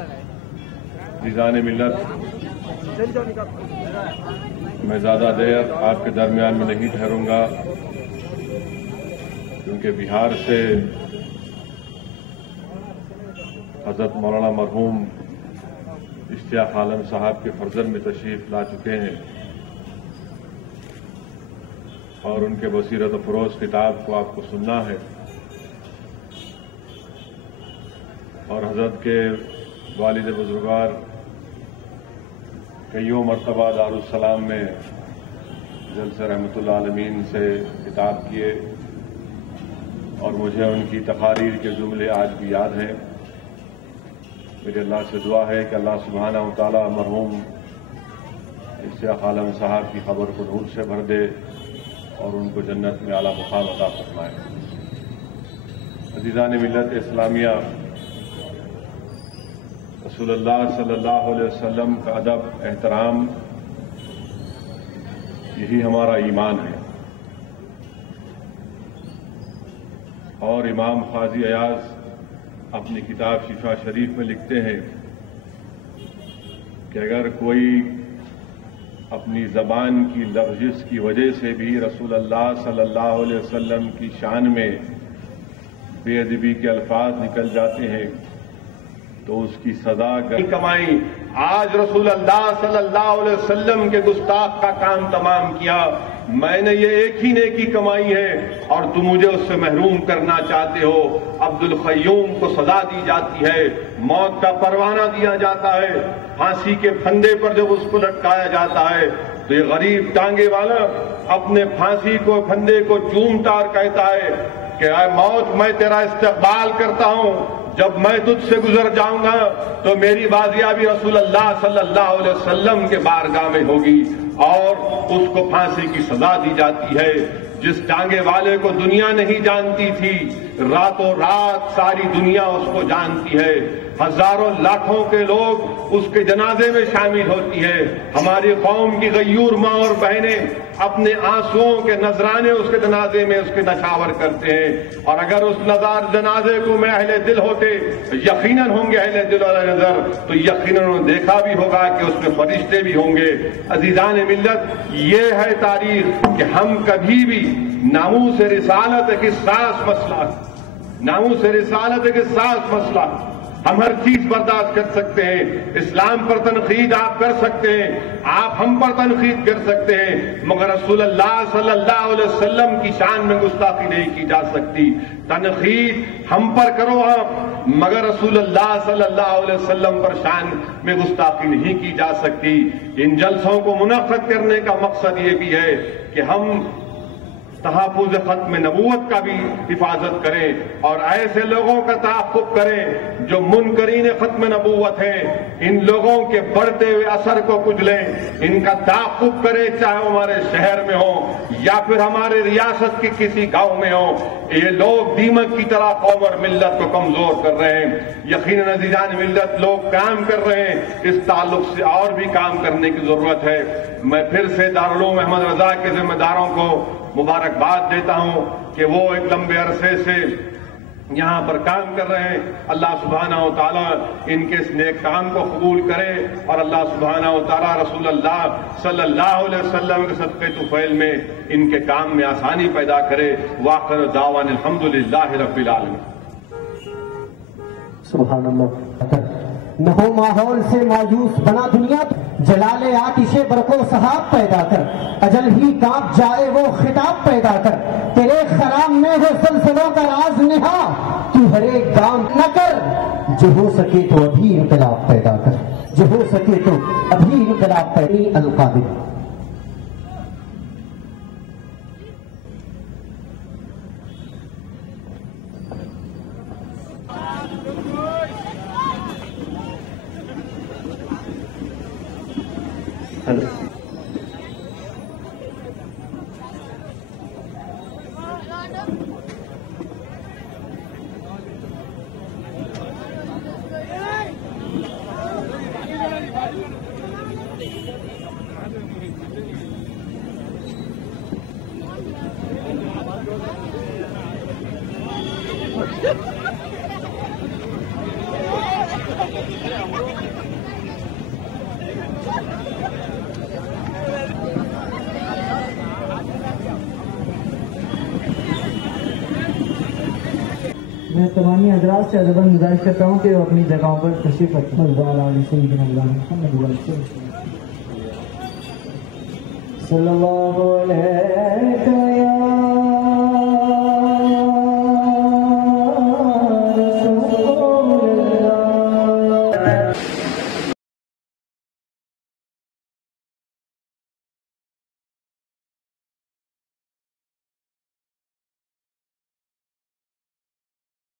عزیزان ملت، میں زیادہ دیر آپ کے درمیان میں نہیں ٹھہروں گا، کیونکہ بہار سے حضرت مولانا مرحوم اشتیاق عالم صاحب کے فرزند میں تشریف لا چکے ہیں اور ان کے بصیرت و فروز کتاب کو آپ کو سننا ہے، اور حضرت کے والد بزرگوار کئیوں مرتبہ دارالسلام میں جلسہ رحمت اللہ عالمین سے خطاب کیے، اور مجھے ان کی تقاریر کے جملے آج بھی یاد ہیں۔ میرے اللہ سے دعا ہے کہ اللہ سبحانہ و تعالی مرحوم اشتیاق عالم صاحب کی خبر کو نور سے بھر دے اور ان کو جنت میں اعلیٰ مقام عطا فرمائے۔ عزیزان ملت اسلامیہ، رسول اللہ صلی اللہ علیہ وسلم کا ادب، احترام، یہی ہمارا ایمان ہے۔ اور امام قاضی ایاز اپنی کتاب شفا شریف میں لکھتے ہیں کہ اگر کوئی اپنی زبان کی لغزش کی وجہ سے بھی رسول اللہ صلی اللہ علیہ وسلم کی شان میں بے ادبی کے الفاظ نکل جاتے ہیں تو اس کی سزا کمائی۔ آج رسول اللہ صلی اللہ علیہ وسلم کے گستاخ کا کام تمام کیا، میں نے یہ ایک ہی نیکی کمائی ہے اور تم مجھے اس سے محروم کرنا چاہتے ہو۔ عبد القیوم کو سزا دی جاتی ہے، موت کا پروانہ دیا جاتا ہے، پھانسی کے پھندے پر جب اس کو لٹکایا جاتا ہے تو یہ غریب ٹانگے والا اپنے پھانسی کو پھندے کو چومتا اور کہتا ہے کہ اے موت، میں تیرا استقبال کرتا ہوں، جب میں تجھ سے گزر جاؤں گا تو میری بازیابی رسول اللہ صلی اللہ علیہ وسلم کے بارگاہ میں ہوگی، اور اس کو پھانسی کی سزا دی جاتی ہے۔ جس ٹانگے والے کو دنیا نہیں جانتی تھی، راتوں رات ساری دنیا اس کو جانتی ہے، ہزاروں لاکھوں کے لوگ اس کے جنازے میں شامل ہوتی ہے۔ ہماری قوم کی غیور ماں اور بہنیں اپنے آنسوؤں کے نذرانے اس کے جنازے میں اس کے نشاور کرتے ہیں، اور اگر اس جنازے کو میں اہل دل ہوتے، یقیناً ہوں گے اہل دل اور نظر، تو یقیناً انہوں نے دیکھا بھی ہوگا کہ اس میں فرشتے بھی ہوں گے۔ عزیزان ملت، یہ ہے تاریخ کہ ہم کبھی بھی ناموس رسالت ایک حساس مسئلہ، ناموس رسالت ایک حساس مسئلہ، ہم ہر چیز برداشت کر سکتے ہیں۔ اسلام پر تنقید آپ کر سکتے ہیں، آپ ہم پر تنقید کر سکتے ہیں، مگر رسول اللہ صلی اللہ علیہ وسلم کی شان میں گستاخی نہیں کی جا سکتی۔ تنقید ہم پر کرو آپ، مگر رسول اللہ صلی اللہ علیہ وسلم پر شان میں گستاخی نہیں کی جا سکتی۔ ان جلسوں کو منعقد کرنے کا مقصد یہ بھی ہے کہ ہم تحفظ ختم نبوت کا بھی حفاظت کریں اور ایسے لوگوں کا تعاقب کریں جو منکرین ختم نبوت ہیں، ان لوگوں کے بڑھتے ہوئے اثر کو کچلیں، ان کا تعاقب کریں، چاہے وہ ہمارے شہر میں ہوں یا پھر ہمارے ریاست کے کسی گاؤں میں ہوں۔ یہ لوگ دیمک کی طرح قوم اور ملت کو کمزور کر رہے ہیں۔ یقیناً عزیزان ملت، لوگ کام کر رہے ہیں، اس تعلق سے اور بھی کام کرنے کی ضرورت ہے۔ میں پھر سے دارالعلوم احمد رضا کے ذمہ داروں کو مبارکباد دیتا ہوں کہ وہ ایک لمبے عرصے سے یہاں پر کام کر رہے ہیں۔ اللہ سبحانہ و تعالیٰ ان کے اس نیک کام کو قبول کرے، اور اللہ سبحانہ و تعالیٰ رسول اللہ صلی اللہ علیہ وسلم کے صدقے طفیل میں ان کے کام میں آسانی پیدا کرے۔ وآخر دعوانا الحمدللہ رب العالمین۔ سبحان اللہ۔ نہ ہو ماحول سے مایوس بنا دنیا، جلال آتش برق و سحاب پیدا کر، اجل ہی کانپ جائے وہ خطاب پیدا کر، تیرے خرام میں ہو سلسلوں کا راز نہا، تو ہر ایک کام نہ کر، جو ہو سکے تو ابھی انقلاب پیدا کر، جو ہو سکے تو ابھی انقلاب پیدا۔ القادر۔ میں تمامی حضرات سے ادب گزارش کرتا ہوں کہ وہ اپنی جگہوں پر تشریف رکھیں. صلی اللہ علیہ